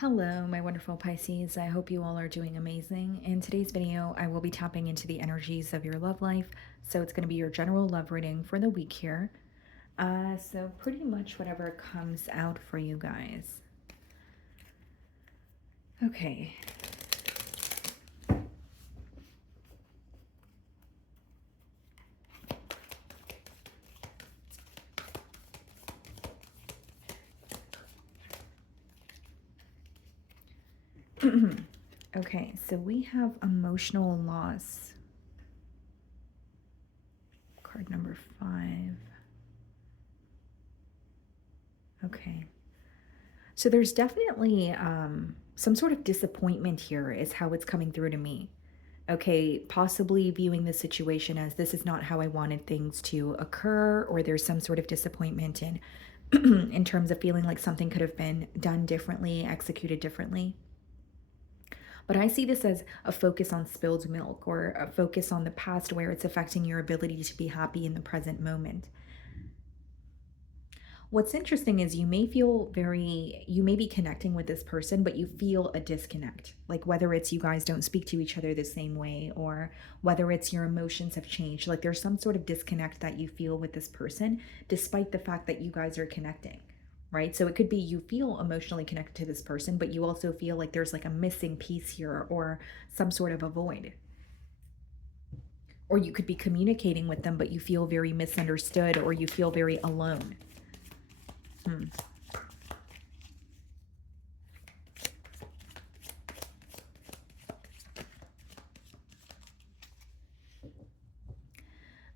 Hello, my wonderful Pisces. I hope you all are doing amazing. In today's video, I will be tapping into the energies of your love life. So it's going to be your general love reading for the week here. So pretty much whatever comes out for you guys. Okay. Okay, so we have emotional loss. Card number 5. Okay. So there's definitely some sort of disappointment here is how it's coming through to me. Okay, possibly viewing the situation as this is not how I wanted things to occur, or there's some sort of disappointment in in terms of feeling like something could have been done differently, executed differently. But I see this as a focus on spilled milk or a focus on the past where it's affecting your ability to be happy in the present moment. What's interesting is you may be connecting with this person, but you feel a disconnect. Like whether it's you guys don't speak to each other the same way, or whether it's your emotions have changed. Like there's some sort of disconnect that you feel with this person, despite the fact that you guys are connecting, right? So it could be you feel emotionally connected to this person, but you also feel like there's like a missing piece here or some sort of a void. Or you could be communicating with them, but you feel very misunderstood or you feel very alone.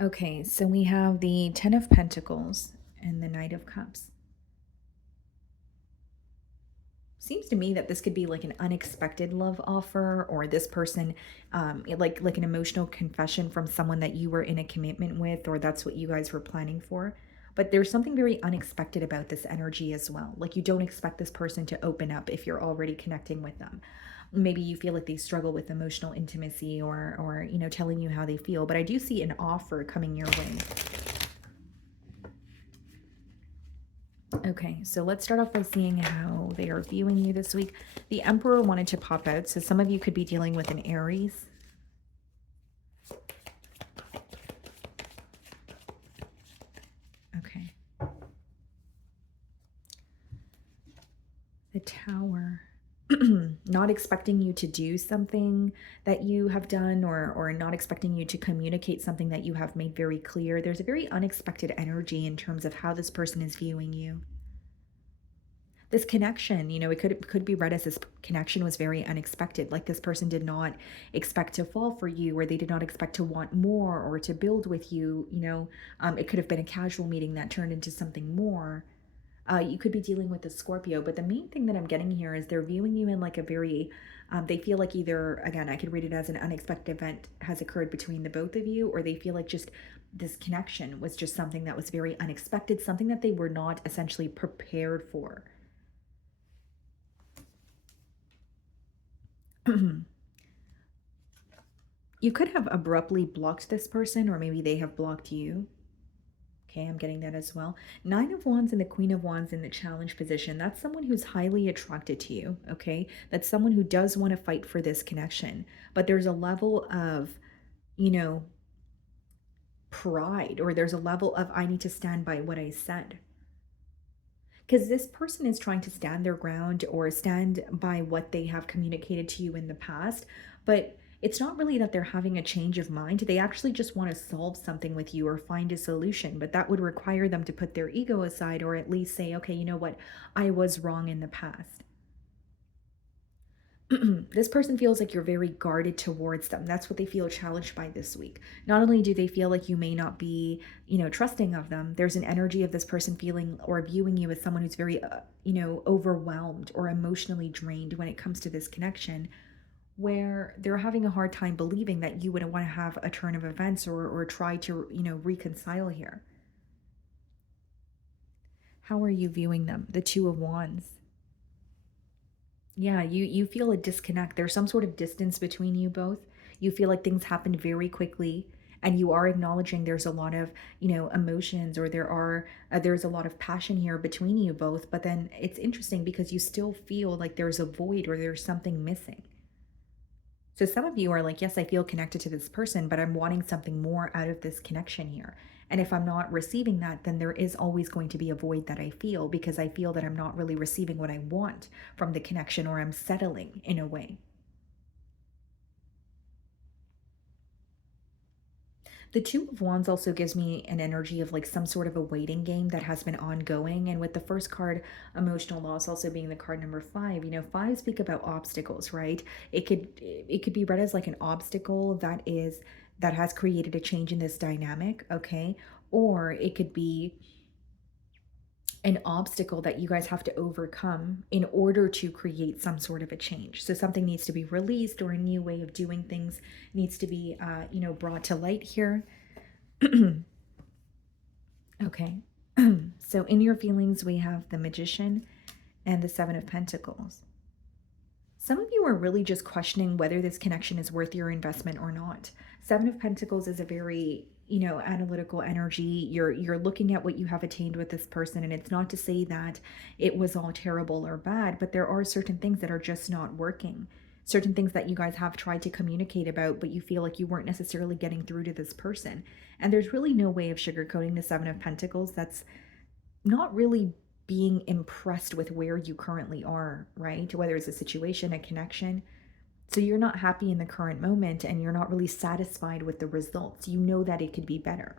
Okay, so we have the Ten of Pentacles and the Knight of Cups. Seems to me that this could be like an unexpected love offer, or this person, like an emotional confession from someone that you were in a commitment with, or that's what you guys were planning for. But there's something very unexpected about this energy as well. Like you don't expect this person to open up if you're already connecting with them. Maybe you feel like they struggle with emotional intimacy, or telling you how they feel. But I do see an offer coming your way. Okay, so let's start off by seeing how they are viewing you this week. The Emperor wanted to pop out, so some of you could be dealing with an Aries. Okay. The Tower. Not expecting you to do something that you have done, or not expecting you to communicate something that you have made very clear. There's a very unexpected energy in terms of how this person is viewing you. This connection, it could be read as this connection was very unexpected. Like this person did not expect to fall for you, or they did not expect to want more or to build with you. It could have been a casual meeting that turned into something more. You could be dealing with a Scorpio, but the main thing that I'm getting here is they're viewing you in like a very, they feel like either, again, I could read it as an unexpected event has occurred between the both of you, or they feel like just this connection was just something that was very unexpected, something that they were not essentially prepared for. You could have abruptly blocked this person, or maybe they have blocked you. Okay, I'm getting that as well. Nine of Wands and the Queen of Wands in the challenge position. That's someone who's highly attracted to you, okay? That's someone who does want to fight for this connection. But there's a level of, pride, or there's a level of, I need to stand by what I said. Because this person is trying to stand their ground or stand by what they have communicated to you in the past, but it's not really that they're having a change of mind. They actually just want to solve something with you or find a solution, but that would require them to put their ego aside, or at least say, okay, you know what, I was wrong in the past. This person feels like you're very guarded towards them. That's what they feel challenged by this week. Not only do they feel like you may not be, trusting of them, there's an energy of this person feeling or viewing you as someone who's very, overwhelmed or emotionally drained when it comes to this connection, where they're having a hard time believing that you would want to have a turn of events, or try to, reconcile here. How are you viewing them? The Two of Wands. Yeah, you feel a disconnect. There's some sort of distance between you both. You feel like things happened very quickly, and you are acknowledging there's a lot of, emotions, or there's a lot of passion here between you both, but then it's interesting because you still feel like there's a void or there's something missing. So some of you are like, yes, I feel connected to this person, but I'm wanting something more out of this connection here. And if I'm not receiving that, then there is always going to be a void that I feel, because I feel that I'm not really receiving what I want from the connection, or I'm settling in a way. The Two of Wands also gives me an energy of like some sort of a waiting game that has been ongoing. And with the first card, emotional loss, also being the card number five, five speak about obstacles, right? It could be read as like an obstacle that has created a change in this dynamic, okay? Or it could be an obstacle that you guys have to overcome in order to create some sort of a change. So something needs to be released, or a new way of doing things needs to be, brought to light here. Okay. So in your feelings, we have the Magician and the Seven of Pentacles. Some of you are really just questioning whether this connection is worth your investment or not. Seven of Pentacles is a very, analytical energy. You're looking at what you have attained with this person, and it's not to say that it was all terrible or bad, but there are certain things that are just not working. Certain things that you guys have tried to communicate about, but you feel like you weren't necessarily getting through to this person. And there's really no way of sugarcoating the Seven of Pentacles. That's not really being impressed with where you currently are, right? Whether it's a situation, a connection. So you're not happy in the current moment, and you're not really satisfied with the results. You know that it could be better.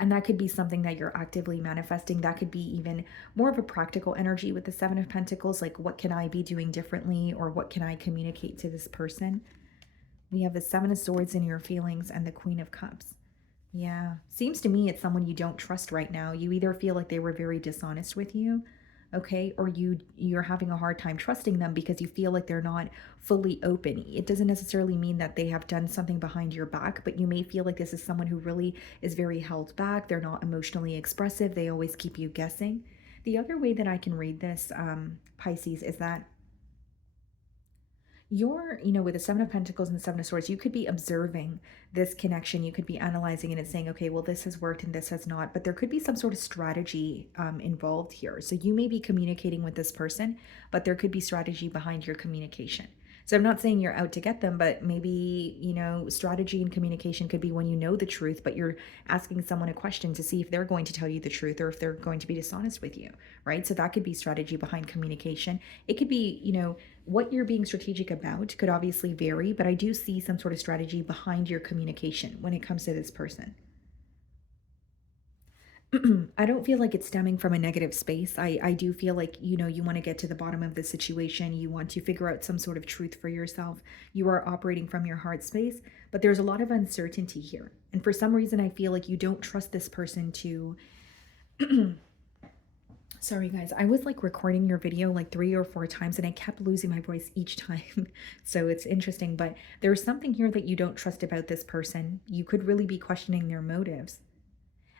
And that could be something that you're actively manifesting. That could be even more of a practical energy with the Seven of Pentacles. Like, what can I be doing differently, or what can I communicate to this person? We have the Seven of Swords in your feelings and the Queen of Cups. Yeah. Seems to me it's someone you don't trust right now. You either feel like they were very dishonest with you, okay, or you're having a hard time trusting them because you feel like they're not fully open. It doesn't necessarily mean that they have done something behind your back, but you may feel like this is someone who really is very held back. They're not emotionally expressive. They always keep you guessing. The other way that I can read this, Pisces, is that with the Seven of Pentacles and the Seven of Swords, you could be observing this connection. You could be analyzing it and saying, okay, well, this has worked and this has not, but there could be some sort of strategy involved here. So you may be communicating with this person, but there could be strategy behind your communication. So I'm not saying you're out to get them, but maybe, strategy and communication could be when you know the truth, but you're asking someone a question to see if they're going to tell you the truth, or if they're going to be dishonest with you, right? So that could be strategy behind communication. It could be, what you're being strategic about could obviously vary, but I do see some sort of strategy behind your communication when it comes to this person. I don't feel like it's stemming from a negative space. I do feel like, you want to get to the bottom of the situation. You want to figure out some sort of truth for yourself. You are operating from your heart space, but there's a lot of uncertainty here. And for some reason, I feel like you don't trust this person to Sorry, guys. I was like recording your video like 3 or 4 times, and I kept losing my voice each time. So it's interesting, but there's something here that you don't trust about this person. You could really be questioning their motives.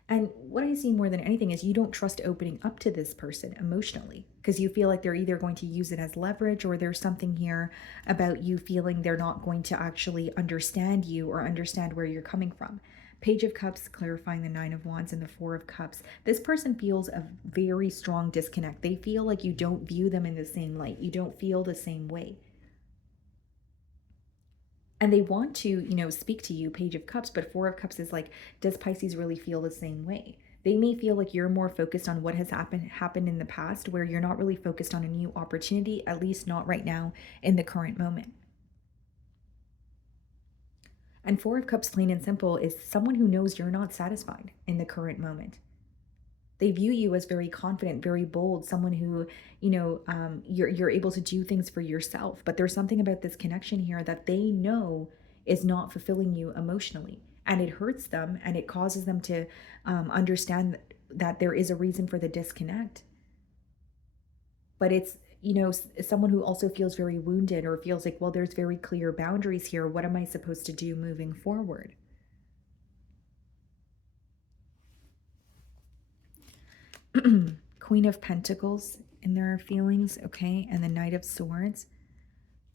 And what I see more than anything is you don't trust opening up to this person emotionally, because you feel like they're either going to use it as leverage, or there's something here about you feeling they're not going to actually understand you or understand where you're coming from. Page of Cups clarifying the Nine of Wands and the Four of Cups. This person feels a very strong disconnect. They feel like you don't view them in the same light. You don't feel the same way. And they want to, speak to you, Page of Cups, but Four of Cups is like, does Pisces really feel the same way? They may feel like you're more focused on what has happened in the past, where you're not really focused on a new opportunity, at least not right now in the current moment. And Four of Cups, plain and simple, is someone who knows you're not satisfied in the current moment. They view you as very confident, very bold, someone who, you're able to do things for yourself. But there's something about this connection here that they know is not fulfilling you emotionally. And it hurts them, and it causes them to understand that there is a reason for the disconnect. But it's, someone who also feels very wounded, or feels like, well, there's very clear boundaries here. What am I supposed to do moving forward? Queen of Pentacles in their feelings, okay, and the Knight of Swords.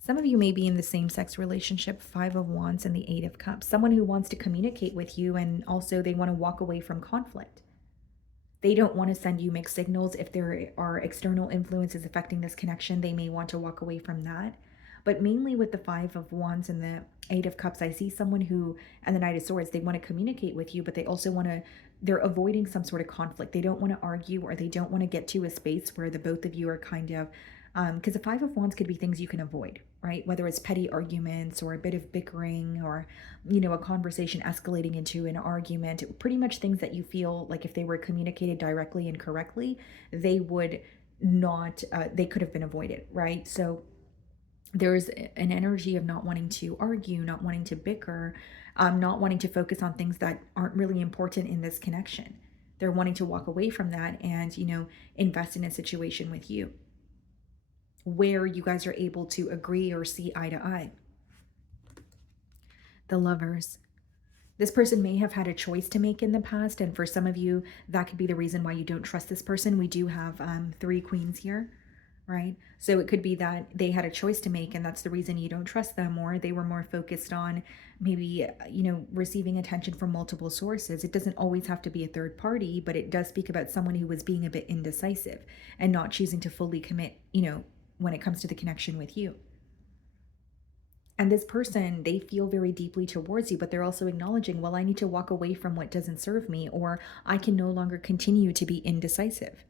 Some of you may be in the same sex relationship, Five of Wands and the Eight of Cups. Someone who wants to communicate with you and also they want to walk away from conflict. They don't want to send you mixed signals. If there are external influences affecting this connection, they may want to walk away from that. But mainly with the Five of Wands and the Eight of Cups, I see someone who, and the Knight of Swords, they want to communicate with you, but they also want to, they're avoiding some sort of conflict. They don't want to argue, or they don't want to get to a space where the both of you are kind of, because the Five of Wands could be things you can avoid, right? Whether it's petty arguments or a bit of bickering or, a conversation escalating into an argument, pretty much things that you feel like if they were communicated directly and correctly, they would not, they could have been avoided, right? So there's an energy of not wanting to argue, not wanting to bicker, not wanting to focus on things that aren't really important in this connection. They're wanting to walk away from that and, invest in a situation with you where you guys are able to agree or see eye to eye. The Lovers. This person may have had a choice to make in the past, and for some of you, that could be the reason why you don't trust this person. We do have three queens here, right? So it could be that they had a choice to make, and that's the reason you don't trust them, or they were more focused on maybe, receiving attention from multiple sources. It doesn't always have to be a third party, but it does speak about someone who was being a bit indecisive and not choosing to fully commit, when it comes to the connection with you. And this person, they feel very deeply towards you, but they're also acknowledging, well, I need to walk away from what doesn't serve me, or I can no longer continue to be indecisive.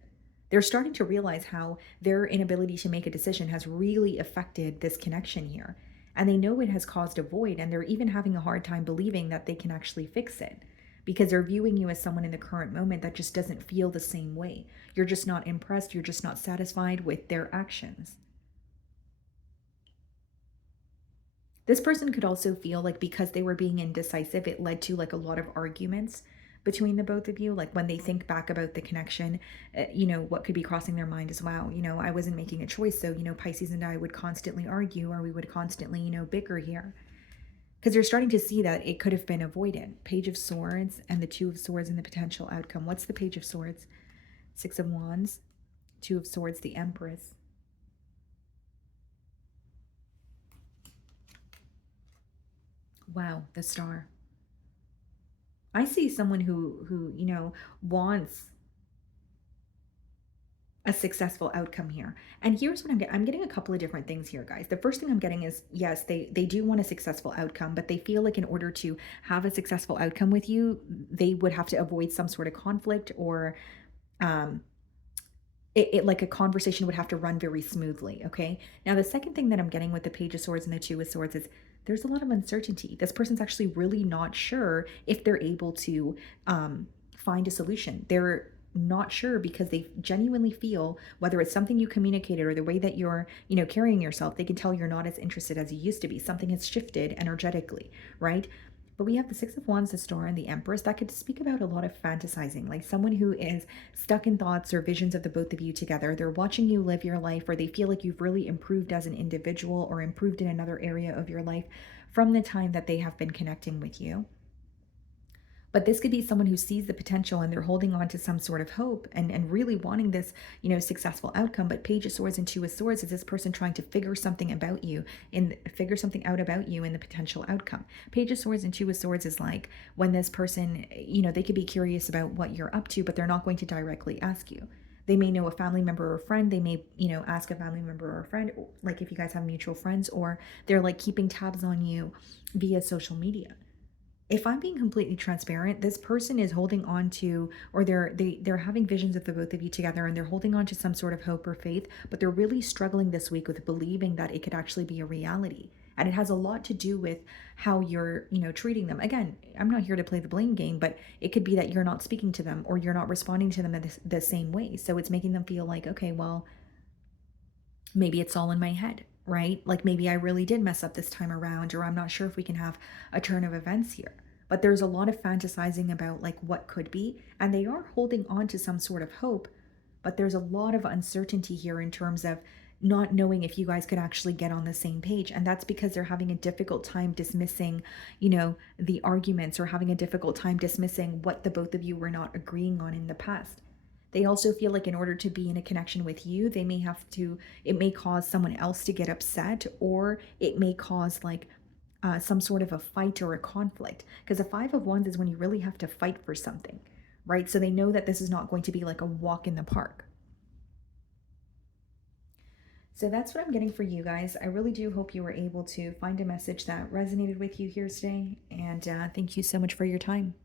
They're starting to realize how their inability to make a decision has really affected this connection here. And they know it has caused a void, and they're even having a hard time believing that they can actually fix it because they're viewing you as someone in the current moment that just doesn't feel the same way. You're just not impressed, you're just not satisfied with their actions. This person could also feel like because they were being indecisive, it led to like a lot of arguments between the both of you. Like when they think back about the connection, what could be crossing their mind as well. I wasn't making a choice. So, Pisces and I would constantly argue, or we would constantly, bicker here. Because they're starting to see that it could have been avoided. Page of Swords and the Two of Swords and the potential outcome. What's the Page of Swords? Six of Wands, Two of Swords, the Empress. Wow, the Star. I see someone who wants a successful outcome here. And here's what I'm getting a couple of different things here, guys. The first thing I'm getting is, yes, they do want a successful outcome, but they feel like in order to have a successful outcome with you, they would have to avoid some sort of conflict, or um it like a conversation would have to run very smoothly. Okay. Now, the second thing that I'm getting with the Page of Swords and the Two of Swords is there's a lot of uncertainty. This person's actually really not sure if they're able to find a solution. They're not sure because they genuinely feel, whether it's something you communicated or the way that you're, carrying yourself, they can tell you're not as interested as you used to be. Something has shifted energetically, right? But we have the Six of Wands, the Star, and the Empress. That could speak about a lot of fantasizing, like someone who is stuck in thoughts or visions of the both of you together. They're watching you live your life, or they feel like you've really improved as an individual or improved in another area of your life from the time that they have been connecting with you. But this could be someone who sees the potential and they're holding on to some sort of hope and really wanting this, successful outcome. But Page of Swords and Two of Swords is this person trying to figure something about you and figure something out about you in the potential outcome. Page of Swords and Two of Swords is like when this person, they could be curious about what you're up to, but they're not going to directly ask you. They may know a family member or a friend. They may, ask a family member or a friend, like if you guys have mutual friends, or they're like keeping tabs on you via social media. If I'm being completely transparent, this person is holding on to, or they're having visions of the both of you together, and they're holding on to some sort of hope or faith, but they're really struggling this week with believing that it could actually be a reality. And it has a lot to do with how you're, treating them. Again, I'm not here to play the blame game, but it could be that you're not speaking to them or you're not responding to them in the same way. So it's making them feel like, okay, well, maybe it's all in my head, right? Like maybe I really did mess up this time around, or I'm not sure if we can have a turn of events here. But there's a lot of fantasizing about like what could be, and they are holding on to some sort of hope, but there's a lot of uncertainty here in terms of not knowing if you guys could actually get on the same page. And that's because they're having a difficult time dismissing, the arguments, or having a difficult time dismissing what the both of you were not agreeing on in the past. They also feel like in order to be in a connection with you, they may have to, it may cause someone else to get upset, or it may cause like some sort of a fight or a conflict. Because a Five of Wands is when you really have to fight for something, right? So they know that this is not going to be like a walk in the park. So that's what I'm getting for you guys. I really do hope you were able to find a message that resonated with you here today. And thank you so much for your time.